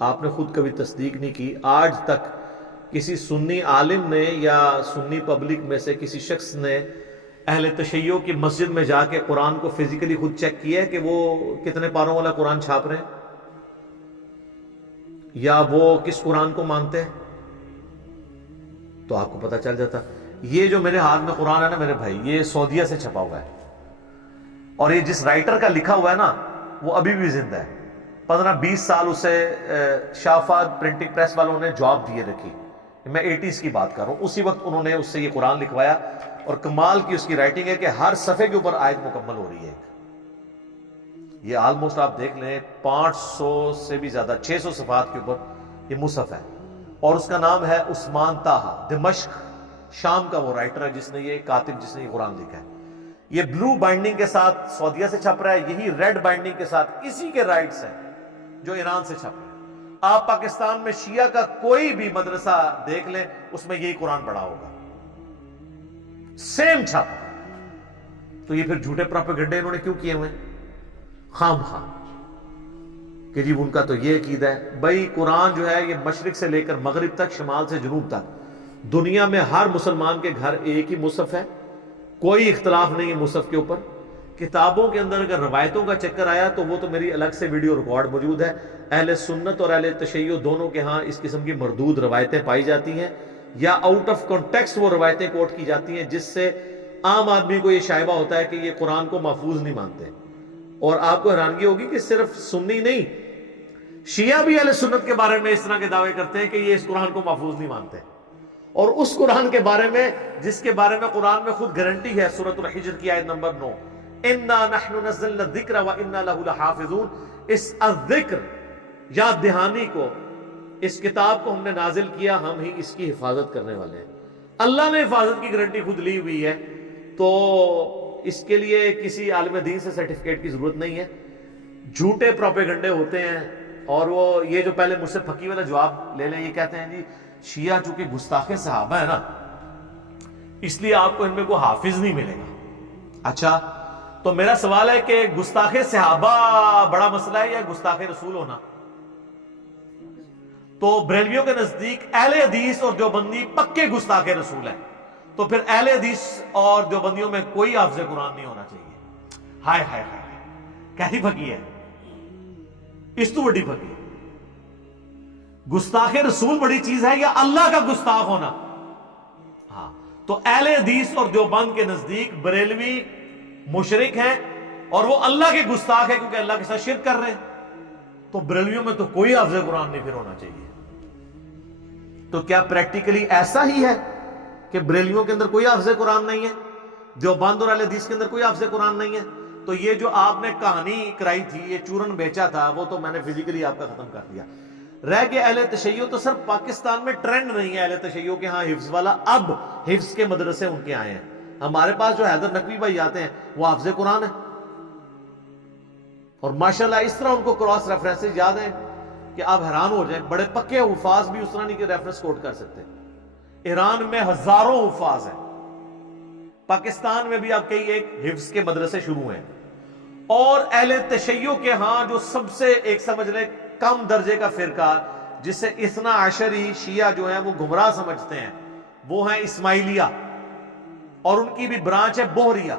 آپ نے خود کبھی تصدیق نہیں کی، آج تک کسی سنی عالم نے یا سنی پبلک میں سے کسی شخص نے اہل تشیع کی مسجد میں جا کے قرآن کو فزیکلی خود چیک کیا ہے کہ وہ کتنے پاروں والا قرآن چھاپ رہے ہیں یا وہ کس قرآن کو مانتے ہیں؟ تو آپ کو پتہ چل جاتا۔ یہ جو میرے ہاتھ میں قرآن ہے نا میرے بھائی، یہ سعودیہ سے چھپا ہوا ہے، اور یہ جس رائٹر کا لکھا ہوا ہے نا وہ ابھی بھی زندہ ہے۔ 15-20 سال اسے شافعت پرنٹنگ پریس والوں نے جاب دیے رکھی، میں 80s کی بات کر رہا ہوں، اسی وقت انہوں نے اس سے یہ قرآن لکھوایا، اور کمال کی اس کی رائٹنگ ہے کہ ہر صفحے کے اوپر آیت مکمل ہو رہی ہے۔ یہ آلموسٹ آپ دیکھ لیں 500 سے بھی زیادہ، 600 صفحات کے اوپر یہ مصحف ہے، اور اس کا نام ہے عثمان طاہا، دمشق شام کا وہ رائٹر ہے جس نے یہ کاتب جس نے یہ قرآن لکھا ہے۔ یہ بلو بائنڈنگ کے ساتھ سعودیہ سے چھپ رہا ہے، یہی ریڈ بائنڈنگ کے ساتھ اسی کے رائٹس ہیں جو ایران سے چھپ رہے ہیں۔ آپ پاکستان میں شیعہ کا کوئی بھی مدرسہ دیکھ لیں، اس میں یہی قرآن پڑھا ہوگا، سیم چھپ۔ تو یہ پھر جھوٹے پروپیگنڈے انہوں نے کیوں کیے ہوئے خام خام کہ جی ان کا تو یہ عقیدہ ہے۔ بھائی قرآن جو ہے یہ مشرق سے لے کر مغرب تک، شمال سے جنوب تک، دنیا میں ہر مسلمان کے گھر ایک ہی مصحف ہے، کوئی اختلاف نہیں ہے مصحف کے اوپر۔ کتابوں کے اندر اگر روایتوں کا چکر آیا تو وہ تو میری الگ سے ویڈیو ریکارڈ موجود ہے۔ اہل سنت اور اہل تشیع دونوں کے ہاں اس قسم کی مردود روایتیں پائی جاتی ہیں، یا آؤٹ آف کانٹیکسٹ وہ روایتیں کوٹ کی جاتی ہیں جس سے عام آدمی کو یہ شائبہ ہوتا ہے کہ یہ قرآن کو محفوظ نہیں مانتے۔ اور آپ کو حیرانگی ہوگی کہ صرف سنی نہیں، شیعہ بھی اہل سنت کے بارے میں اس طرح کے دعوے کرتے ہیں کہ یہ اس قرآن کو محفوظ نہیں مانتے، اور اس قرآن کے بارے میں جس کے بارے میں قرآن میں خود گارنٹی ہے، سورۃ الحجر کی آیت نمبر 9، اِنَّا نَحْنُ نَزَّلْنَا الذِّكْرَ وَإِنَّا لَهُ لَحَافِظُونَ، اس الذکر یاد دہانی کو، اس کتاب کو ہم نے نازل کیا، ہم ہی اس کی حفاظت کرنے والے ہیں۔ اللہ نے حفاظت کی گارنٹی خود لی ہوئی ہے، تو اس کے لیے کسی عالم دین سے سرٹیفکیٹ کی ضرورت نہیں ہے۔ جھوٹے پروپیگنڈے ہوتے ہیں، اور وہ یہ جو پہلے مجھ سے پھکی والا جواب لے لیں، یہ کہتے ہیں جی شیعہ چونکہ گستاخ صحابہ ہے نا اس لیے آپ کو ان میں کوئی حافظ نہیں ملے گا۔ اچھا، تو میرا سوال ہے کہ گستاخ صحابہ بڑا مسئلہ ہے یا گستاخ رسول ہونا؟ تو بریلویوں کے نزدیک اہل حدیث اور دیوبندی پکے گستاخ رسول ہیں، تو پھر اہل حدیث اور دیوبندیوں میں کوئی حافظ قرآن نہیں ہونا چاہیے۔ ہائے ہائے ہائے، کیسی پھکی ہے، اس تو بڑی پھکی۔ گستاخ رسول بڑی چیز ہے یا اللہ کا گستاخ ہونا؟ ہاں، تو اہل حدیث اور دیوبند کے نزدیک بریلوی مشرک ہیں اور وہ اللہ کے گستاخ ہیں کیونکہ اللہ کے ساتھ شرک کر رہے ہیں، تو بریلویوں میں تو کوئی حافظ قرآن نہیں پھر ہونا چاہیے۔ تو کیا پریکٹیکلی ایسا ہی ہے کہ بریلویوں کے اندر کوئی حافظ قرآن نہیں ہے، دیوبند اور اہل حدیث کے اندر کوئی حافظ قرآن نہیں ہے؟ تو یہ جو آپ نے کہانی کرائی تھی، یہ چورن بیچا تھا، وہ تو میں نے فزیکلی آپ کا ختم کر دیا۔ رہ گئے اہل تشیع، تو صرف پاکستان میں ٹرینڈ نہیں ہے اہل تشیع کے ہاں حفظ والا، اب حفظ کے مدرسے ان کے آئے ہیں۔ ہمارے پاس جو حیدر نقوی بھائی آتے ہیں وہ حافظ قرآن ہے، اور ماشاءاللہ اس طرح ان کو کراس ریفرنسز یاد ہیں کہ آپ حیران ہو جائیں، بڑے پکے حفاظ بھی اس طرح نہیں کہ ریفرنس کوٹ کر سکتے۔ ایران میں ہزاروں حفاظ ہیں، پاکستان میں بھی آپ کئی ایک حفظ کے مدرسے شروع ہیں، اور اہل تشیع کے ہاں جو سب سے ایک سمجھ لیں کم درجے کا فرقہ جسے اثنا عشری شیعہ جو ہیں وہ گمراہ سمجھتے ہیں، وہ ہیں اسماعیلیہ، اور ان کی بھی برانچ ہے بوہریہ۔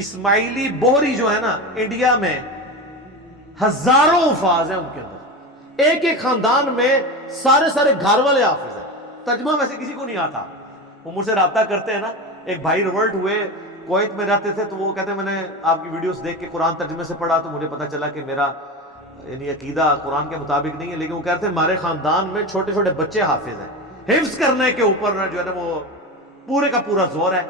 اسماعیلی بوہری جو ہے نا، انڈیا میں ہزاروں حفاظ ہیں ان کے اندر، ایک ایک خاندان میں سارے گھر والے حافظ ہیں، ترجمہ ویسے کسی کو نہیں آتا۔ وہ مجھ سے رابطہ کرتے ہیں نا، ایک بھائی ریورٹ ہوئے، کویت میں رہتے تھے، تو وہ کہتے ہیں میں نے آپ کی ویڈیوز دیکھ کے قرآن ترجمے سے پڑھا تو مجھے پتا چلا کہ میرا یعنی عقیدہ قرآن کے مطابق نہیں ہے، لیکن وہ کہتے ہیں ہمارے خاندان میں چھوٹے چھوٹے بچے حافظ ہیں، حفظ کرنے کے اوپر جو ہے نا وہ پورے کا پورا زور ہے،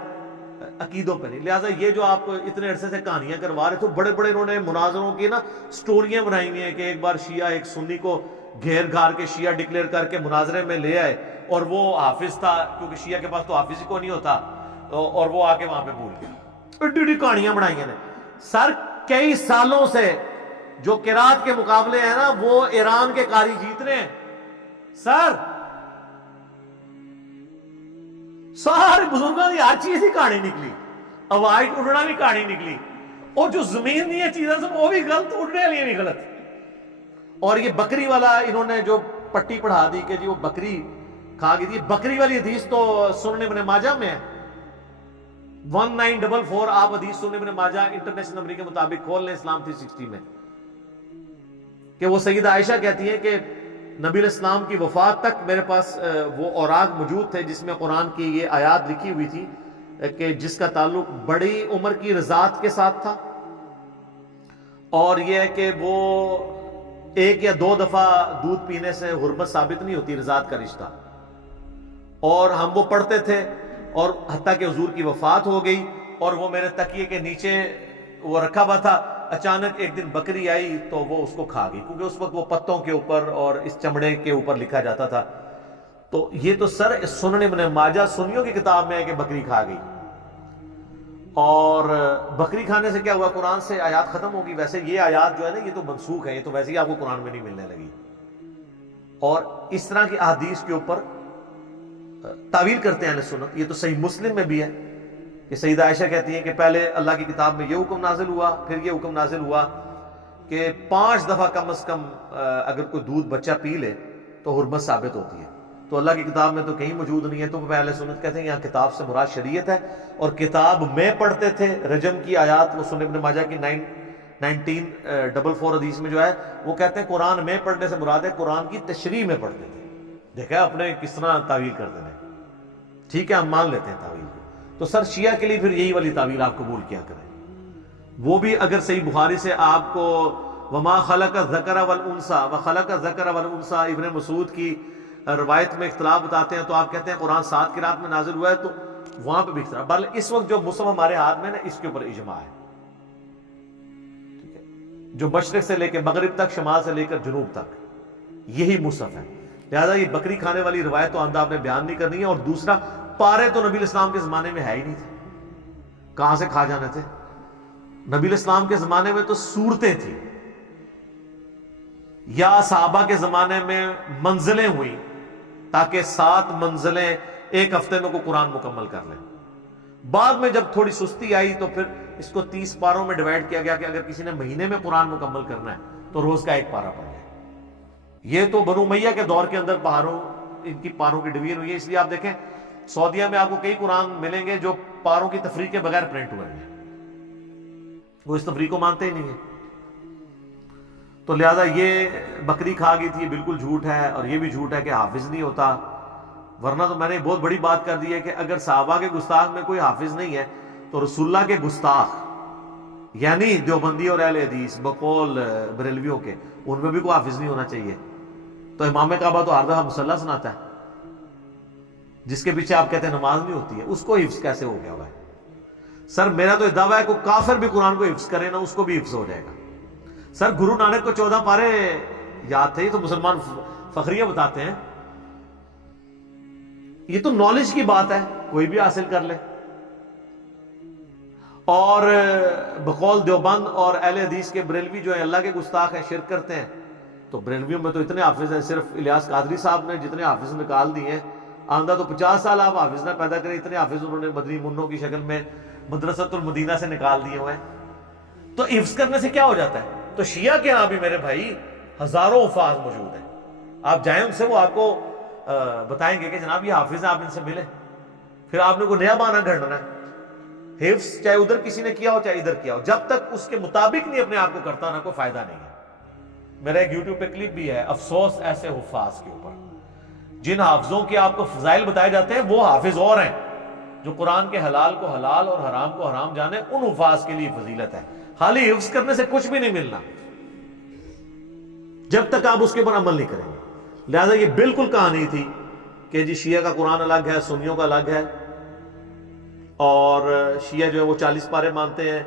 عقیدوں پہ نہیں۔ لہٰذا یہ جو آپ اتنے عرصے سے کہانیاں کروا رہے تھے، بڑے بڑے انہوں نے مناظروں کی نا سٹوریاں بنائی ہوئی ہیں کہ ایک بار شیعہ ایک سنی کو گھیر گھار کے شیعہ ڈکلیئر کر کے مناظرے میں لے آئے، اور وہ حافظ تھا کیونکہ شیعہ کے پاس تو حافظ ہی کو نہیں ہوتا، اور وہ آ کے وہاں پہ بھول گیا۔ ایڈی کہانیاں بنائی ہیں سر، کئی سالوں سے جو قرات کے مقابلے ہیں نا وہ ایران کے قاری جیت رہے ہیں سر، سارے بزرگوں کی ہر چیز ہی کہانی نکلی، آواز اڑنا بھی کہانی نکلی، اور جو زمین دی چیزیں سب وہ بھی غلط، اڑنے والی بھی غلط، اور یہ بکری والا انہوں نے جو پٹی پڑھا دی کہ جی وہ بکری کھا گئی تھی، بکری والی حدیث تو سنن ابن ماجہ میں ہے 1944، آپ حدیث سنن ابن ماجہ انٹرنیشنل نمبر کے مطابق کھول لیں اسلام 360 میں، کہ وہ سیدہ عائشہ کہتی ہیں کہ نبی علیہ السلام کی وفات تک میرے پاس وہ اوراق موجود تھے جس میں قرآن کی یہ آیات لکھی ہوئی تھی کہ جس کا تعلق بڑی عمر کی رضاعت کے ساتھ تھا، اور یہ ہے کہ وہ 1 یا 2 دفعہ دودھ پینے سے حرمت ثابت نہیں ہوتی، رضاعت کا رشتہ، اور ہم وہ پڑھتے تھے، اور حتیٰ کہ حضور کی وفات ہو گئی اور وہ میرے تکیے کے نیچے وہ رکھا ہوا تھا، اچانک ایک دن بکری آئی تو وہ اس کو کھا گئی، کیونکہ اس وقت وہ پتوں کے اوپر اور اس چمڑے کے اوپر لکھا جاتا تھا۔ تو یہ تو سر سنن ابن ماجہ سنیوں کی کتاب میں ہے کہ بکری کھا گئی، اور بکری کھانے سے کیا ہوا، قرآن سے آیات ختم ہوگی۔ ویسے یہ آیات جو ہے نا یہ تو منسوخ ہے، یہ تو ویسے ہی آپ کو قرآن میں نہیں ملنے لگی، اور اس طرح کی احادیث کے اوپر تعویل کرتے ہیں اہل سنت۔ یہ تو صحیح مسلم میں بھی ہے کہ سیدہ عائشہ کہتی ہیں کہ پہلے اللہ کی کتاب میں یہ حکم نازل ہوا، پھر یہ حکم نازل ہوا کہ 5 دفعہ کم از کم اگر کوئی دودھ بچہ پی لے تو حرمت ثابت ہوتی ہے۔ تو اللہ کی کتاب میں تو کہیں موجود نہیں ہے، تو اہل سنت کہتے ہیں یہاں کتاب سے مراد شریعت ہے، اور کتاب میں پڑھتے تھے رجم کی آیات، وہ سنن ابن ماجہ کی 1944 حدیث میں جو ہے وہ کہتے ہیں قرآن میں پڑھنے سے مراد ہے قرآن کی تشریح میں پڑھتے تھے۔ دیکھا اپنے کس طرح تعویل کرتے ہیں، ٹھیک ہے ہم مان لیتے ہیں تعویل کو۔ تو سر شیعہ کے لیے پھر یہی والی تعویل آپ قبول کیا کریں، وہ بھی اگر صحیح بخاری سے آپ کو وما خلق الذکر والانثى وخلق الذکر والانثى ابن مسعود کی روایت میں اختلاف بتاتے ہیں، تو آپ کہتے ہیں قرآن 7 قرات میں نازل ہوا ہے، تو وہاں پہ بھی اختلاف۔ بل اس وقت جو مصحف ہمارے ہاتھ میں نا اس کے اوپر اجماع ہے، ٹھیک ہے، جو مشرق سے لے کے مغرب تک، شمال سے لے کر جنوب تک یہی مصحف ہے۔ لہذا یہ بکری کھانے والی روایت تو آندہ آپ نے بیان نہیں کرنی ہے، اور دوسرا پارے تو نبی الاسلام کے زمانے میں ہے ہی نہیں تھے، کہاں سے کھا جانے تھے؟ نبی الاسلام کے زمانے میں تو صورتیں تھیں، یا صحابہ کے زمانے میں منزلیں ہوئی تاکہ 7 منزلیں ایک ہفتے میں کو قرآن مکمل کر لیں۔ بعد میں جب تھوڑی سستی آئی تو پھر اس کو 30 پاروں میں ڈیوائیڈ کیا گیا کہ اگر کسی نے مہینے میں قرآن مکمل کرنا ہے تو روز کا 1 پارہ پڑھ لے۔ یہ تو بنو امیہ کے دور کے اندر پہاڑوں ان کی پاروں کی ڈویژن ہوئی ہے، اس لیے آپ دیکھیں سعودیہ میں آپ کو کئی قرآن ملیں گے جو پاروں کی تفریق کے بغیر پرنٹ ہوئے ہیں، وہ اس تفریق کو مانتے ہی نہیں ہیں۔ تو لہذا یہ بکری کھا گئی تھی بالکل جھوٹ ہے، اور یہ بھی جھوٹ ہے کہ حافظ نہیں ہوتا، ورنہ تو میں نے بہت بڑی بات کر دی ہے کہ اگر صحابہ کے گستاخ میں کوئی حافظ نہیں ہے تو رسول اللہ کے گستاخ یعنی دیوبندی اور اہل حدیث بقول بریلویوں کے ان میں بھی کوئی حافظ نہیں ہونا چاہیے۔ تو امام کعبہ تو ہر دفعہ مصلی سناتا ہے، جس کے پیچھے آپ کہتے ہیں نماز نہیں ہوتی ہے، اس کو حفظ کیسے ہو گیا ہوا ہے؟ سر میرا تو دعویٰ ہے کہ کافر بھی قرآن کو حفظ کرے نا اس کو بھی حفظ ہو جائے گا۔ سر گرو نانک کو 14 پارے یاد تھے، یہ تو مسلمان فخریہ بتاتے ہیں، یہ تو نالج کی بات ہے، کوئی بھی حاصل کر لے۔ اور بقول دیوبند اور اہل حدیث کے بریلوی جو ہیں اللہ کے گستاخ ہیں، شرک کرتے ہیں، تو بریلویوں میں تو اتنے حافظ ہیں، صرف الیاس قادری صاحب نے جتنے حافظ نکال دیے ہیں، آندہ تو 50 سال آپ حافظ نہ پیدا کریں، اتنے حافظ انہوں نے مدنی منوں کی شکل میں مدرسۃ المدینہ سے نکال دیے ہوئے ہیں۔ تو حفظ کرنے سے کیا ہو جاتا ہے؟ تو شیعہ کے ہاں بھی میرے بھائی ہزاروں حفاظ موجود ہیں، آپ جائیں ان سے، وہ آپ کو بتائیں گے کہ جناب یہ حافظ ہیں، آپ ان سے ملیں، پھر آپ نے کوئی نیا بہانہ گھڑنا ہے۔ حفظ چاہے ادھر کسی نے کیا ہو چاہے ادھر کیا ہو، جب تک اس کے مطابق نہیں اپنے آپ کو کرتا نا کوئی فائدہ نہیں ہے۔ میرا ایک یوٹیوب پہ کلپ بھی ہے، افسوس ایسے حفاظ کے اوپر، جن حافظوں کے آپ کو فضائل بتائے جاتے ہیں وہ حافظ اور ہیں، جو قرآن کے حلال کو حلال اور حرام کو حرام جانے، ان حفاظ کے لیے فضیلت ہے۔ خالی حفظ کرنے سے کچھ بھی نہیں ملنا جب تک آپ اس کے اوپر عمل نہیں کریں گے۔ لہذا یہ بالکل کہانی تھی کہ جی شیعہ کا قرآن الگ ہے، سنیوں کا الگ ہے، اور شیعہ جو ہے وہ 40 پارے مانتے ہیں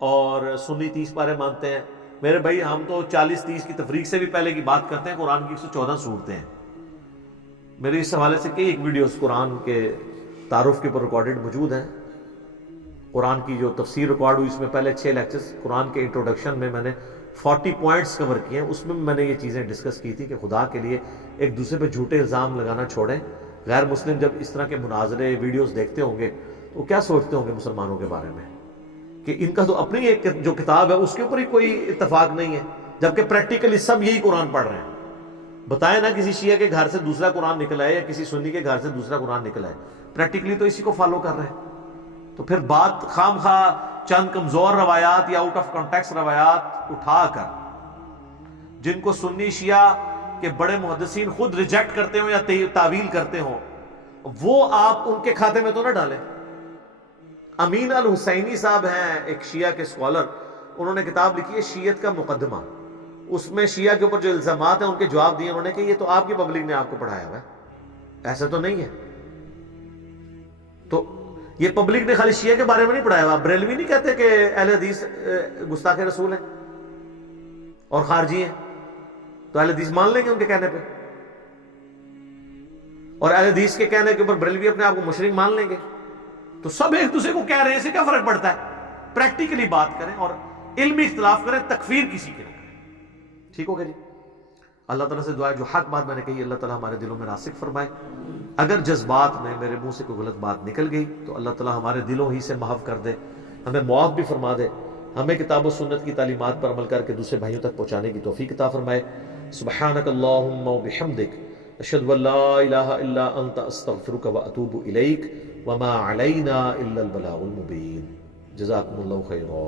اور سنی 30 پارے مانتے ہیں۔ میرے بھائی ہم تو 40-30 کی تفریق سے بھی پہلے کی بات کرتے ہیں، قرآن کی 114 صورتیں ہیں۔ میرے اس حوالے سے کئی ایک ویڈیوز قرآن کے تعارف کے اوپر ریکارڈڈ موجود ہیں، قرآن کی جو تفسیر ریکارڈ ہوئی اس میں پہلے 6 لیکچرز قرآن کے انٹروڈکشن میں نے 40 پوائنٹس کور کیے ہیں، اس میں میں نے یہ چیزیں ڈسکس کی تھی کہ خدا کے لیے ایک دوسرے پہ جھوٹے الزام لگانا چھوڑیں۔ غیر مسلم جب اس طرح کے مناظرے ویڈیوز دیکھتے ہوں گے تو کیا سوچتے ہوں گے مسلمانوں کے بارے میں کہ ان کا تو اپنی ایک جو کتاب ہے اس کے اوپر ہی کوئی اتفاق نہیں ہے، جبکہ پریکٹیکلی سب یہی قرآن پڑھ رہے ہیں. بتائیں نا کسی شیعہ کے گھر سے دوسرا قرآن نکلا ہے یا کسی سنی کے گھر سے دوسرا قرآن نکلا ہے, پریکٹیکلی تو اسی کو فالو کر رہے ہیں. تو پھر بات خام خواہ چند کمزور روایات یا آؤٹ آف کانٹیکس روایات اٹھا کر, جن کو سنی شیعہ کے بڑے محدثین خود ریجیکٹ کرتے ہوں یا تعویل کرتے ہوں, وہ آپ ان کے کھاتے میں تو نہ ڈالیں. امین الحسینی صاحب ہیں ایک شیعہ کے اسکالر, انہوں نے کتاب لکھی ہے شیعت کا مقدمہ. اس میں شیعہ کے اوپر جو الزامات ہیں ان کے جواب دیے انہوں نے کہ یہ تو آپ کی پبلک نے آپ کو پڑھایا ہوا ہے, ایسا تو نہیں ہے. تو یہ پبلک نے خالی شیعہ کے بارے میں نہیں پڑھایا ہوا. بریلوی نہیں کہتے کہ اہل حدیث گستاخ رسول ہیں اور خارجی ہیں, تو اہل حدیث مان لیں گے ان کے کہنے پہ, اور اہل حدیث کے کہنے کے اوپر بریلوی اپنے آپ کو مشرک مان لیں گے. تو سب ایک دوسرے کو کہہ رہے ہیں, اسے کیا فرق پڑتا ہے؟ پریکٹیکلی بات کریں اور علمی اختلاف کریں, تکفیر کسی کی نہ کریں. ٹھیک ہوگا جی. اللہ تعالیٰ سے دعا ہے جو حق بات میں نے کہی اللہ تعالیٰ ہمارے دلوں میں راسخ فرمائے. اگر جذبات میں میرے منہ سے کوئی غلط بات نکل گئی تو اللہ تعالیٰ ہمارے دلوں ہی سے محو کر دے, ہمیں معاف بھی فرما دے, ہمیں کتاب و سنت کی تعلیمات پر عمل کر کے دوسرے بھائیوں تک پہنچانے کی توفیق عطا فرمائے. سبحانک اللہم و بحمدک اشہد ان لا الہ الا انت استغفرک و اتوب الیک وما علینا الا البلاغ المبین. جزاکم اللہ خیرا.